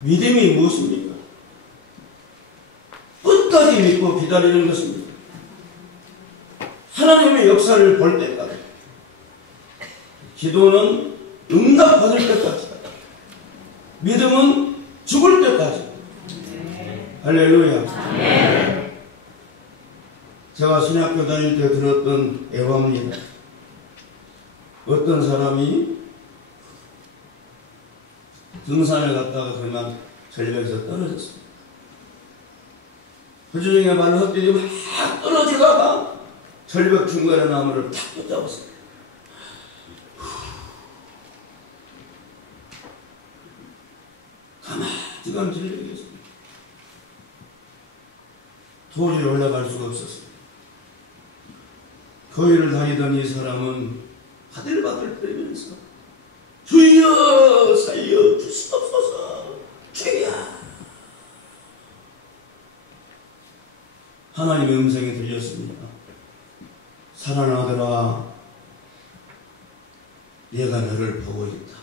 믿음이 무엇입니까? 끝까지 믿고 기다리는 것입니다. 하나님의 역사를 볼 때까지. 기도는 응답받을 때까지. 믿음은 죽을 때까지. 할렐루야. 네. 제가 신학교 다닐 때 들었던 애화입니다. 어떤 사람이 등산을 갔다가 그만 절벽에서 떨어졌습니다. 그 중에 많은 헛들이 막 떨어지다가 절벽 중간에 나무를 탁 붙잡았습니다. 가만히 절벽이었습니다. 도저히 올라갈 수가 없었습니다. 거기를 다니던 이 사람은 바들바들 떨면서 주여 살려 주시옵소서 주여. 하나님의 음성이 들렸습니다. 살아나더라, 내가 너를 보고 있다.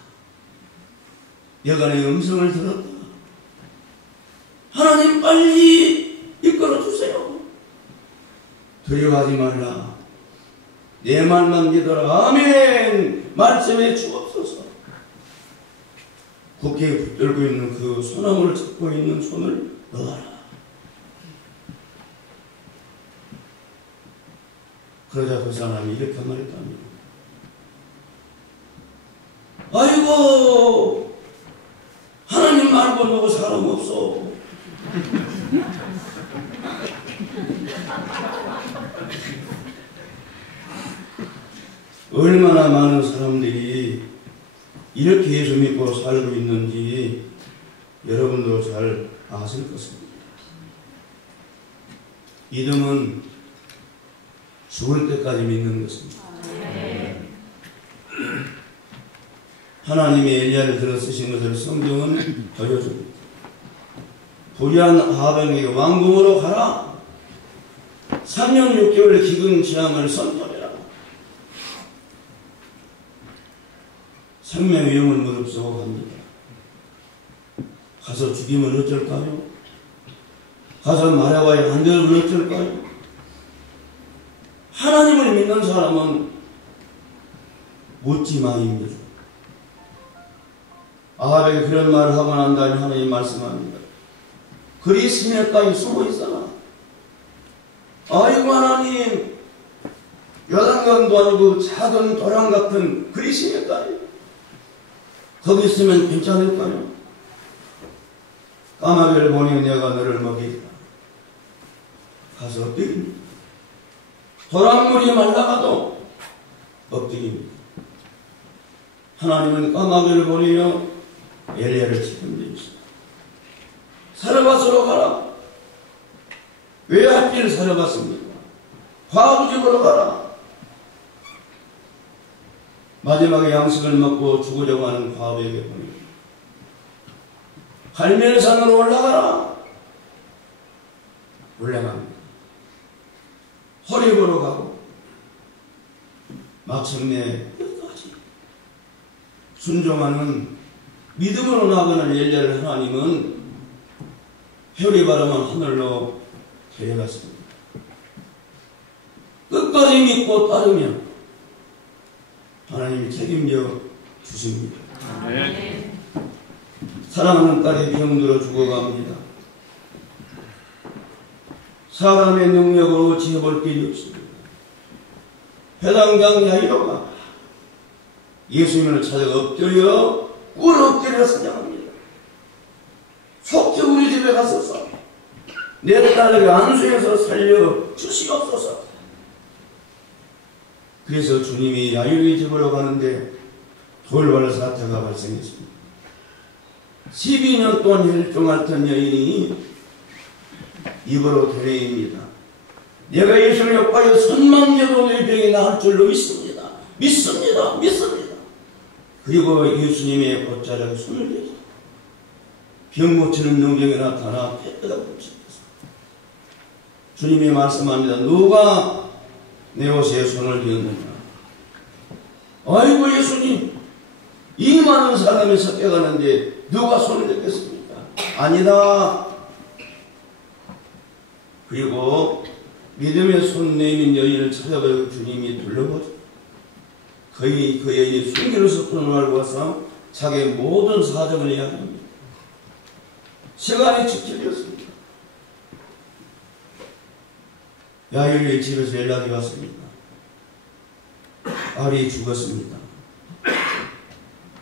내가 내 음성을 들었다. 하나님 빨리 이끌어주세요. 두려워하지 말라. 내 말만 믿어라. 아멘. 말씀에 주옵소서. 굳게 붙들고 있는 그 소나무를 잡고 있는 손을 넣어라. 그러자 그 사람이 이렇게 말했답니다. 아이고, 하나님 말고 누구 사람 없어. 얼마나 많은 사람들이 이렇게 예수 믿고 살고 있는지 여러분도 잘 아실 것입니다. 믿음은 죽을 때까지 믿는 것입니다. 하나님의 엘리야를 들어 쓰신 것을 성경은 보여줍니다. 불의한 아합에게 왕궁으로 가라. 3년 6개월 기근 재앙을 선포해라. 생명의 위험을 무릅쓰고 갑니다. 가서 죽이면 어쩔까요? 가서 말해봐야 안 되면 어쩔까요? 하나님을 믿는 사람은 묻지마입니다. 아합에게 그런 말을 하고 난 다음에 하나님 말씀합니다. 그리 스멜가에 숨어 있어라. 아이고 하나님, 요단강도 아니고 작은 도랑 같은 그리 스멜가에 거기 있으면 괜찮을까요? 까마귀를 보니 내가 너를 먹이리라. 가서 엎드립니다. 도랑물이 말라가도 엎드립니다. 하나님은 까마귀를 보내어 엘리야를 책임집니다. 사르밧으로 가라. 왜 하필 사르밧입니까? 과부집으로 가라. 마지막에 양식을 먹고 죽으려고 하는 과부에게 보냅니다. 갈멜산으로 올라가라. 올라갑니다. 호렙으로 가고 마침내 끝까지 순종하는 믿음으로 나아가는 엘리야를 하나님은 회오리 바람은 하늘로 데려갔습니다. 끝까지 믿고 따르면 하나님이 책임져 주십니다. 네. 사랑하는 딸이 병들어 죽어갑니다. 사람의 능력으로 지어볼 길이 없습니다. 회당장 야이로가 예수님을 찾아가 엎드려 꿇어 엎드려 사냥합니다. 속히 우리 집에 가소서. 내 딸을 안수해서 살려 주시옵소서. 그래서 주님이 야이로의 집으로 가는데 돌발 사태가 발생했습니다. 12년 동안 혈종했던 여인이 입으로 되뇌입니다. 내가 예수를 욕하여 선망대로 의 병이 나을 줄로 믿습니다. 믿습니다. 믿습니다. 그리고 예수님의 옷자락에 손을 대서 병 고치는 능력이 나타나 폐가 고칩니다. 주님이 말씀합니다. 누가 내 옷에 손을 대었느냐? 아이고 예수님, 이 많은 사람이 섞여가는데 누가 손을 댔겠습니까? 아니다. 그리고 믿음의 손 내민 여인을 찾아가서 주님이 둘러보죠. 그의 순교로서 돈을 알고 와서 자기의 모든 사정을 이야기합니다. 시간이 지켜졌습니다. 야일의 집에서 연락이 왔습니다. 아들이 죽었습니다.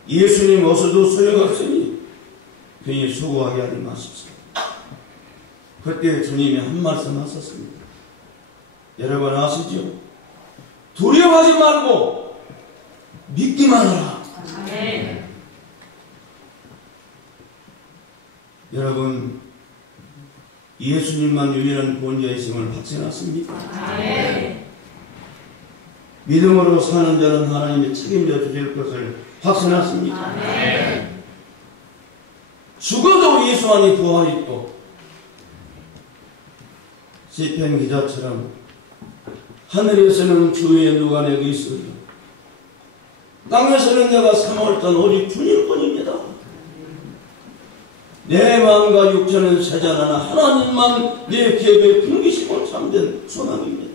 예수님 오셔도 소용없으니 괜히 수고하게 하지 마십시오. 그때 주님이 한 말씀 하셨습니다. 여러분 아시죠? 두려워하지 말고 믿기만 하라. 아멘. 여러분 예수님만 유일한 구원자이심을 확신하십니까? 아멘. 믿음으로 사는 자는 하나님이 책임져 주실 것을 확신하십니까? 아멘. 죽어도 예수 안에 부활이 있고 시편 기자처럼 하늘에서는 주의 누가 내게 있으리요 땅에서는 내가 삼월던 오직 주님뿐입니다. 내 마음과 육체는 세잔하나 하나님만 내 기업에 풍기시고 참된 소망입니다.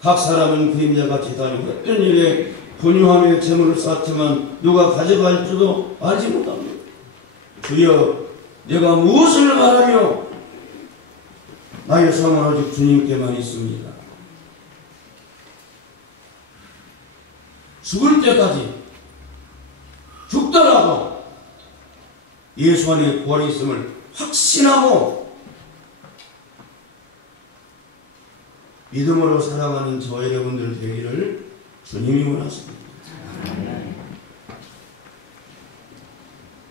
각 사람은 그림자같이 다니고 어떤 일에 분유하며 재물을 쌓지만 누가 가져갈지도 알지 못합니다. 주여 내가 무엇을 바라며 나의 소망은 오직 주님께만 있습니다. 죽을 때까지 죽더라도 예수 안에 구원이 있음을 확신하고 믿음으로 살아가는 저 여러분들 되기를 주님이 원하십니다.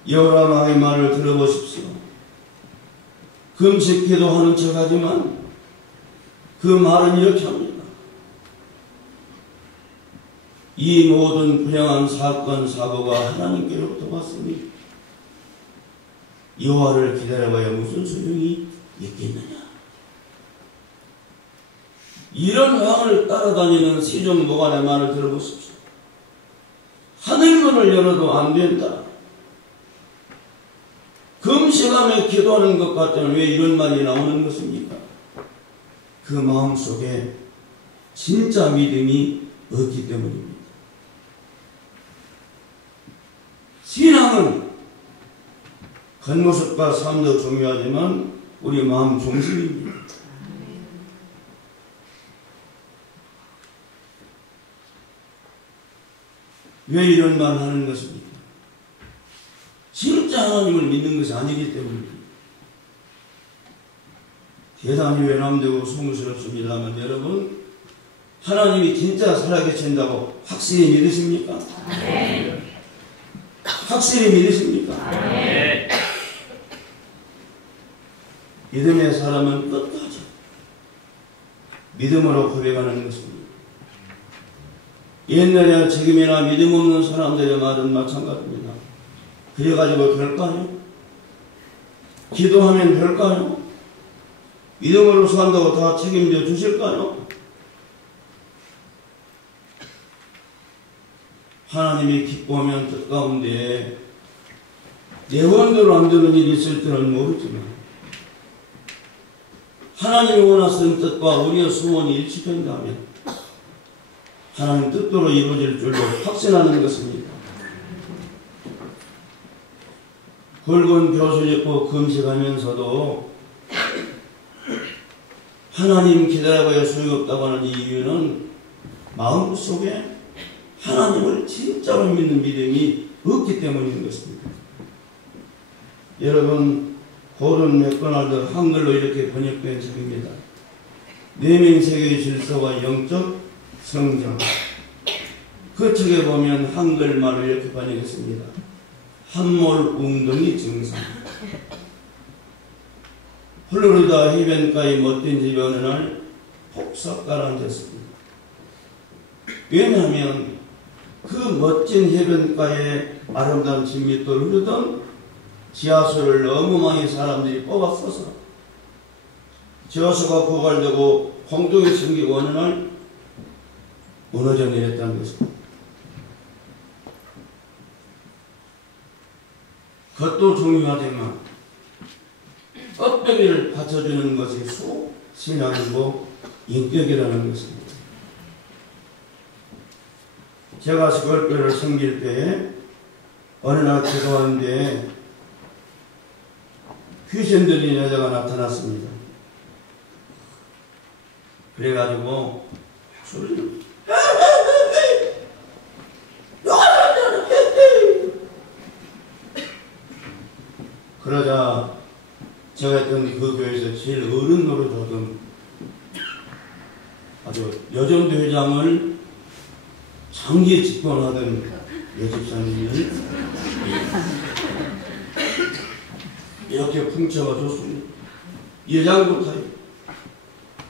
여호와의 말을 들어보십시오. 금식 기도하는 척하지만 그 말은 이렇게 합니다. 이 모든 불행한 사건 사고가 하나님께로부터 왔으니 여호와를 기다려봐야 무슨 소용이 있겠느냐. 이런 왕을 따라다니는 세종보관의 말을 들어보십시오. 하늘문을 열어도 안 된다. 금식하며 기도하는 것 같다면 왜 이런 말이 나오는 것입니까? 그 마음속에 진짜 믿음이 없기 때문입니다. 신앙은 겉모습과 삶도 중요하지만 우리 마음 중심입니다. 왜 이런 말을 하는 것입니까? 진짜 하나님을 믿는 것이 아니기 때문입니다. 대단히 외람되고 소문스럽습니다만 여러분 하나님이 진짜 살아계신다고 확실히 믿으십니까? 네. 확실히 믿으십니까? 네. 믿음의 사람은 끝까지 믿음으로 고백하는 것입니다. 옛날에 책임이나 믿음 없는 사람들의 말은 마찬가지입니다. 그래가지고 될까요? 기도하면 될까요? 믿음으로 산다고 다 책임져 주실까요? 하나님이 기뻐하면 뜻 가운데 내 원대로 안 되는 일이 있을 때는 모르지만 하나님이 원하시는 뜻과 우리의 소원이 일치된다면 하나님 뜻대로 이루어질 줄로 확신하는 것입니다. 굵은 벼슬 입고 금식하면서도 하나님 기다려봐야 소용없다고 하는 이유는 마음속에 하나님을 진짜로 믿는 믿음이 없기 때문인 것입니다. 여러분 고른 맥도날드 한글로 이렇게 번역된 책입니다. 내면세계의 질서와 영적 성장. 그 책에 보면 한글말을 이렇게 번역했습니다. 한몰 웅덩이 증상. 플로리다 해변가의 멋진 집에 어느 날 폭삭 가라앉았습니다. 왜냐하면 그 멋진 해변가에 아름다운 집 밑으로 흐르던 지하수를 너무 많이 사람들이 뽑아써서 지하수가 고갈되고 홍동이 생기고 어느 날 무너져 내렸다는 것입니다. 그것도 중요하지만 껍데기를 받쳐주는 것이 신앙이고 인격이라는 것입니다. 제가 시골교회를 섬길 때에 어느 날 기도하는데 귀신 들린 여자가 나타났습니다. 그래가지고 소리를 그러자 제가 했던 그 교회에서 제일 어른 노릇하던 아주 여정도 회장을 장기에 집권하던 여집사님이 이렇게 풍채가 좋습니다. 여장부터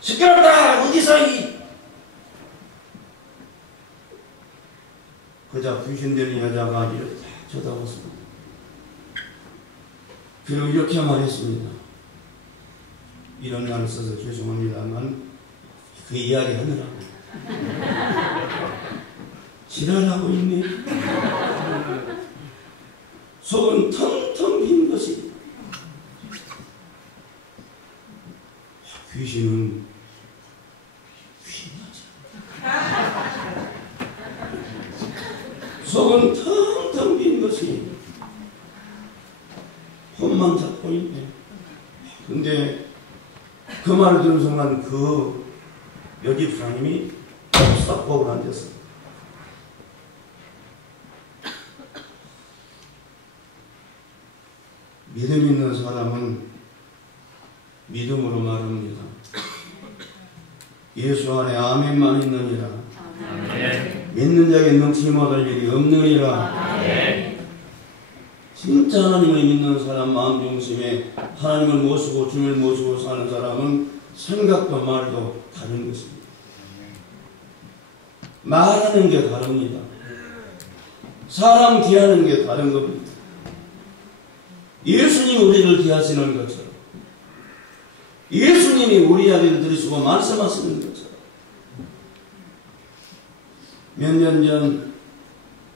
시끄럽다! 어디서 이 그자 귀신들인 여자가 이렇게 쳐다봤습니다. 그리고 이렇게 말했습니다. 이런 말을 써서 죄송합니다만 그 이야기 하느라고 지랄하고 있네. 속은 텅텅 빈 것이 귀신은 귀신하지. 속은 텅텅 빈 것이 혼만 잡고 있네. 근데 그 말을 들은 순간 그 여집사님이 싹 보고 앉았어. 믿음 있는 사람은 믿음으로 말합니다. 예수 안에 아멘만 있느니라. 아멘. 믿는 자에게 능치 못할 일이 없느니라. 아멘. 진짜 하나님을 믿는 사람 마음 중심에 하나님을 모시고 주님을 모시고 사는 사람은 생각도 말도 다른 것입니다. 말하는 게 다릅니다. 사람 대하는 게 다른 겁니다. 예수님이 우리를 대하시는 것처럼 예수님이 우리 이야기를 들으시고 말씀하시는 것처럼 몇 년 전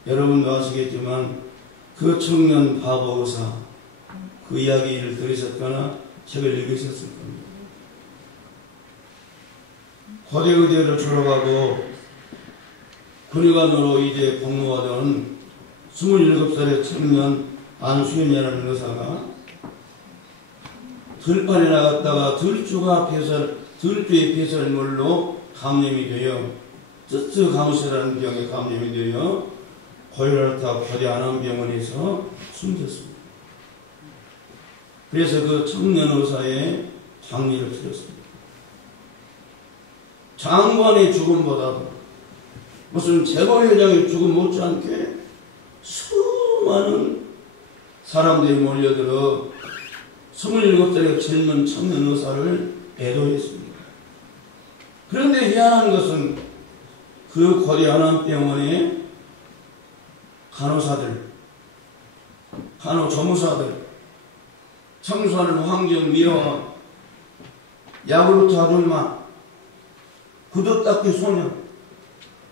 여러분도 아시겠지만 그 청년 바보 의사 그 이야기를 들으셨거나 책을 읽으셨을 겁니다. 고대의대를 졸업하고 군의관으로 이제 복무하던 27살의 청년 안수연이라는 의사가 들판에 나갔다가 들주의 폐설물로 감염이 되어 쯔쯔가무스라는 병에 감염이 되어 고혈압 거대 안암병원에서 숨졌습니다. 그래서 그 청년 의사의 장례를 치렀습니다. 장관의 죽음보다도 무슨 재벌회장의 죽음 못지않게 수많은 사람들이 몰려들어 27살의 젊은 청년 의사를 애도했습니다. 그런데 희한한 것은 그 거대 안암병원의 간호사들, 간호조무사들, 청소하는 환경미화원, 야구르트 아줌마, 구두 닦기 소녀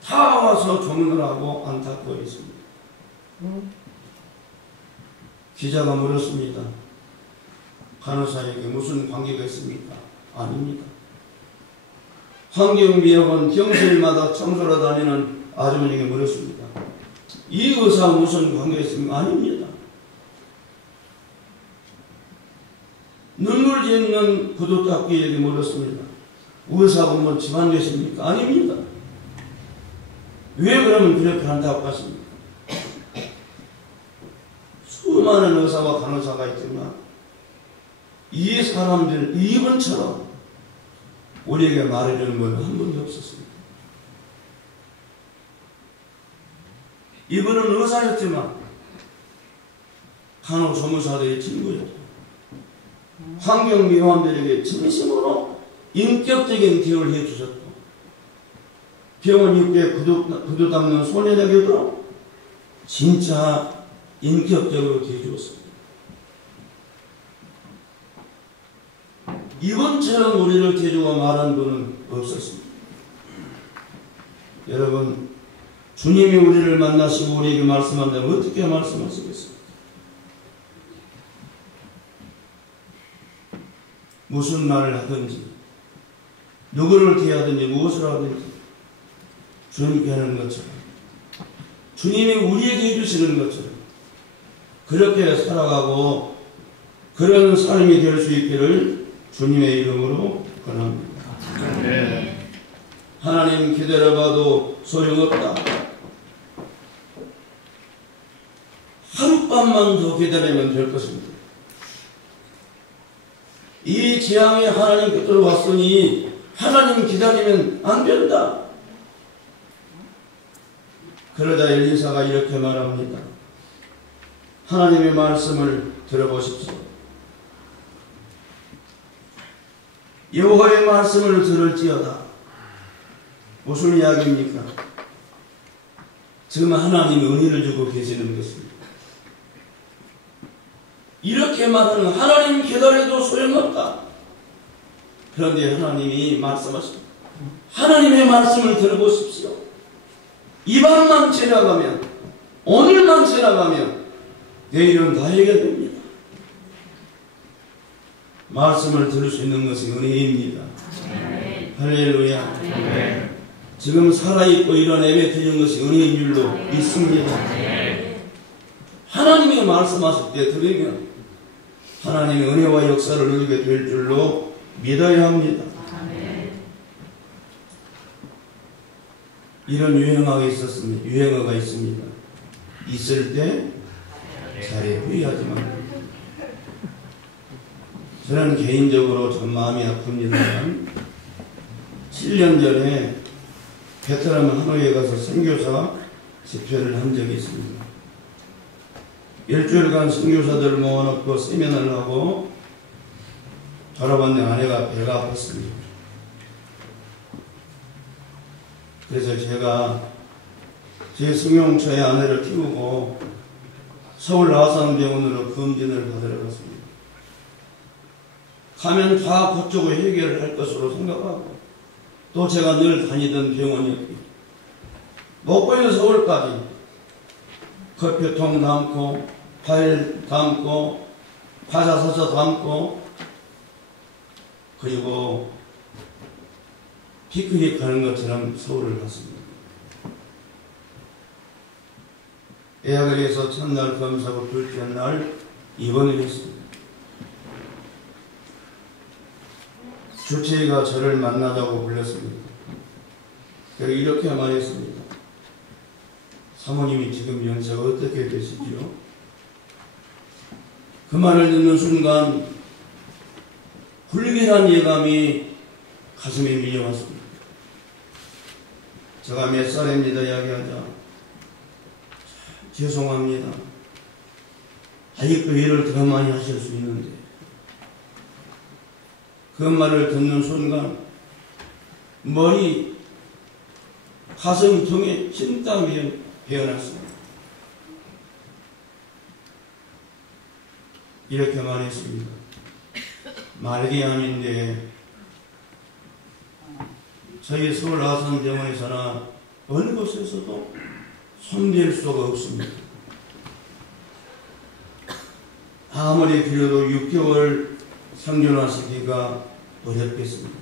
다 와서 조문을 하고 안타까워 있습니다. 기자가 물었습니다. 간호사에게 무슨 관계가 있습니까? 아닙니다. 환경미화원 경실마다 청소를 다니는 아주머니에게 물었습니다. 이 의사 무슨 관계가 있습니까? 아닙니다. 눈물 짓는 구두 닦기에게 물었습니다. 의사분 뭐 집안 되십니까? 아닙니다. 왜 그러면 그렇게 한다고 하십니까? 수많은 의사와 간호사가 있지만 이 사람들 이분처럼 우리에게 말해주는 건 한 번도 없었습니다. 이분은 의사였지만 간호조무사들의 친구였고 환경미화원들에게 진심으로 인격적인 대우를 해주셨고 병원 입구에 구두 닦는 소년에게도 진짜 인격적으로 대해주었습니다. 이번처럼 우리를 대주고 말한 분은 없었습니다. 여러분, 주님이 우리를 만나시고 우리에게 말씀한다면 어떻게 말씀하시겠습니까? 무슨 말을 하든지 누구를 대하든지 무엇을 하든지 주님께 하는 것처럼 주님이 우리에게 해주시는 것처럼 그렇게 살아가고 그런 삶이 될 수 있기를 주님의 이름으로 권합니다. 네. 하나님 기다려봐도 소용없다. 하룻밤만 더 기다리면 될 것입니다. 이 재앙이 하나님 곁으로 왔으니 하나님 기다리면 안 된다. 그러자 엘리사가 이렇게 말합니다. 하나님의 말씀을 들어보십시오. 여호와의 말씀을 들을지어다. 무슨 이야기입니까? 지금 하나님이 은혜를 주고 계시는 것입니다. 이렇게 말하는 하나님 기다려도 소용없다. 그런데 하나님이 말씀하십니다. 하나님의 말씀을 들어보십시오. 이 밤만 지나가면 오늘만 지나가면 내일은 다 해결됩니다. 말씀을 들을 수 있는 것이 은혜입니다. 할렐루야. 지금 살아있고 이런 예배 드리는 것이 은혜인 줄로 믿습니다. 하나님이 말씀하실 때 들으면 하나님의 은혜와 역사를 누리게 될 줄로 믿어야 합니다. 이런 유행어가 있습니다. 있을 때 잘해 후회하지만 저는 개인적으로 좀 마음이 아픕니다만 7년 전에 베트남 하노이에 가서 선교사 집회를 한 적이 있습니다. 일주일간 선교사들 모아놓고 세미나를 하고 돌아봤는데 아내가 배가 아팠습니다. 그래서 제가 제 승용차에 아내를 태우고 서울 나산병원으로 검진을 받으러 갔습니다. 가면 다 그쪽을 해결을 할 것으로 생각하고 또 제가 늘 다니던 병원이었고 먹고 있는 서울까지 커피통 담고 과일 담고 과자 사서 담고 그리고 피크닉 가는 것처럼 서울을 갔습니다. 예약을 해서 첫날 검사하고 둘째 날 입원을 했습니다. 주치의가 저를 만나자고 불렀습니다. 그래서 이렇게 말했습니다. 사모님이 지금 연세가 어떻게 되시지요? 그 말을 듣는 순간 불길한 예감이 가슴에 밀려왔습니다. 제가 몇 살입니다 이야기하자 죄송합니다. 아직도 일을 더 많이 하실 수 있는데 그 말을 듣는 순간 머리 가슴통에 진땀이 배어났습니다. 이렇게 말했습니다. 말기암인데 저희 서울 아산병원에서나 어느 곳에서도 손댈 수가 없습니다. 아무리 길어도 6개월 생존하시기가 어렵겠습니다.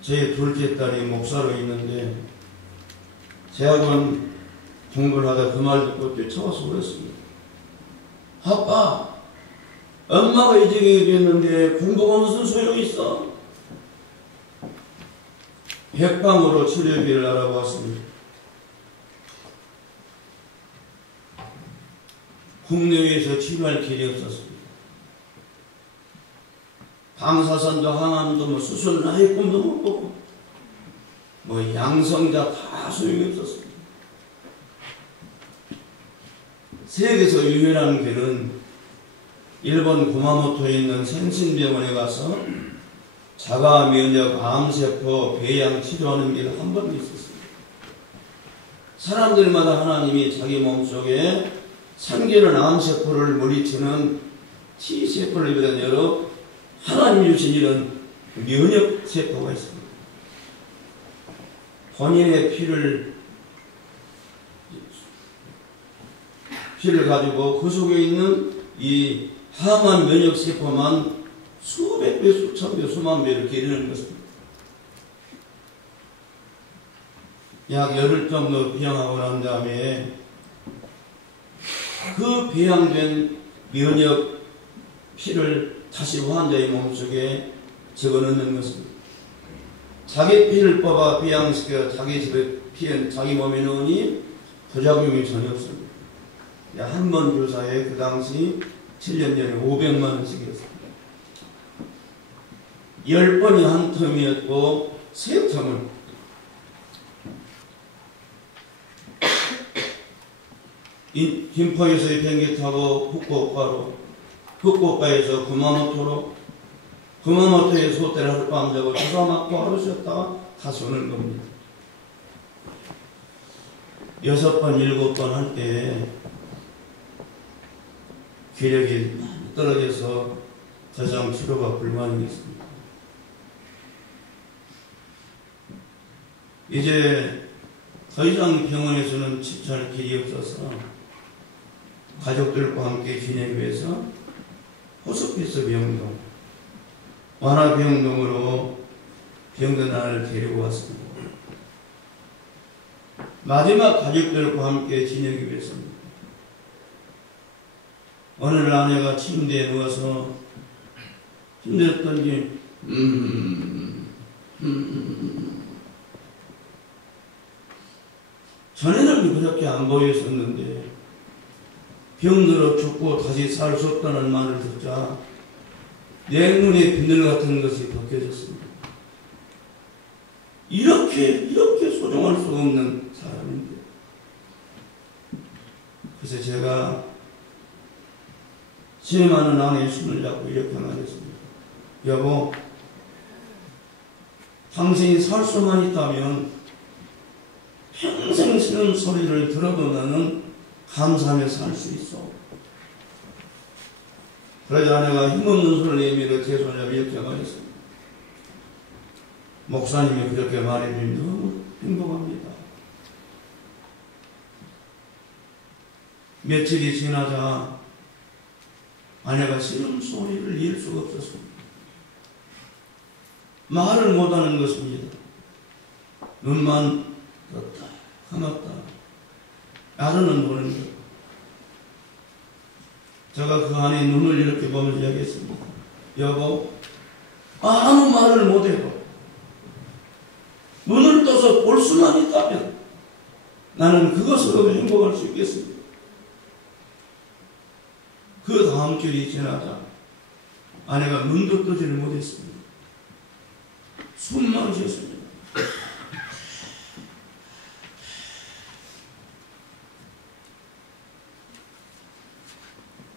제 둘째 딸이 목사로 있는데 대학원 공부를 하다 그 말 듣고 뛰쳐와서 그랬습니다. 아빠, 엄마가 이 지경이 됐는데 공부가 무슨 소용이 있어? 백방으로 치료비를 알아보았습니다. 국내에서 치료할 길이 없었습니다. 방사선도 항암도 뭐 수술 나의 꿈도 못 보고 뭐 양성자 다 소용이 없었습니다. 세계에서 유일한 길은 일본 구마모토에 있는 센신병원에 가서 자가 면역 암세포 배양 치료하는 길 한 번 있었습니다. 사람들마다 하나님이 자기 몸속에 생기는 암세포를 물리치는 T세포를 비롯한 여러 하나님이 주신 이런 면역세포가 있습니다. 본인의 피를 가지고 그 속에 있는 이 항암 면역세포만 수백 배, 수천 배, 수만 배를 기르는 것입니다. 약 열흘 정도 비양하고 난 다음에 그 비양된 면역 피를 다시 환자의 몸속에 집어넣는 것입니다. 자기 피를 뽑아 비양시켜 자기 집에 피는 자기 몸에 넣으니 부작용이 전혀 없습니다. 한 번 주사에 그 당시 7년 전에 500만 원씩이었습니다. 10번이 한 텀이었고 3텀을 김포에서 비행기 타고 후쿠오카에서 구마모토로, 구마모토에서 호텔 하룻밤 자고 주사 맞고 하루 쉬었다가 다시 오는 겁니다. 6번, 7번 할 때 기력이 많이 떨어져서 더 이상 치료가 불가능했습니다. 이제 더 이상 병원에서는 치료할 길이 없어서 가족들과 함께 지내기 위해서 호스피스 병동, 완화병동으로 병든 아이를 데리고 왔습니다. 마지막 가족들과 함께 지내기 위해서입니다. 어느 날 아내가 침대에 누워서 힘들었던지 전에는 그렇게 안 보였었는데 병들어 죽고 다시 살 수 없다는 말을 듣자 내 눈에 비늘 같은 것이 벗겨졌습니다. 이렇게 소중할 수 없는 사람인데, 그래서 제가 신임하는 아내의 손을 잡고 이렇게 말했습니다. 여보, 당신이 살 수만 있다면 평생 쉬는 소리를 들어보면은 감사하며 살 수 있어. 그러자 아내가 힘없는 손을 내밀어 제 손을 잡고 이렇게 말했습니다. 목사님이 그렇게 말해주니 너무 행복합니다. 며칠이 지나자 아내가 신음 소리를 이을 수가 없었습니다. 말을 못하는 것입니다. 눈만 떴다 감았다 알아는 보는 것. 제가 그 안에 눈을 이렇게 보면서 이야기했습니다. 여보, 아무 말을 못해도 눈을 떠서 볼 수만 있다면 나는 그것으로 행복할 수 있겠습니다. 그 다음 주일이 지나자 아내가 눈도 뜨지를 못했습니다. 숨만 쉬었습니다.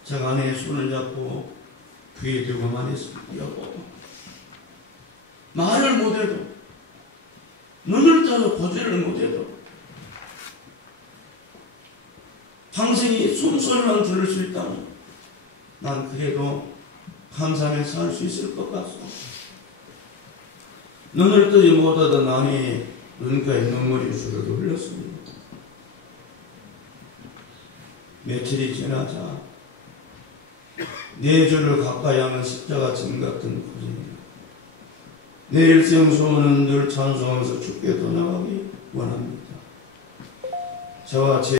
제가 아내의 손을 잡고 귀에 대고 말했습니다. 여보, 말을 못해도 눈을 떠서 보지를 못해도 당신이 숨소리만 들을 수 있다면 난 그래도 감사하며 살 수 있을 것 같소. 눈을 뜨지 못하던 아내의 눈가에 눈물이 주르르 흘렀습니다. 며칠이 지나자 네 줄을 가까이 하는 십자가 점 같은 고집입니다. 내 일생 소원은 늘 찬송하면서 주께 떠나가기 원합니다. 저와 제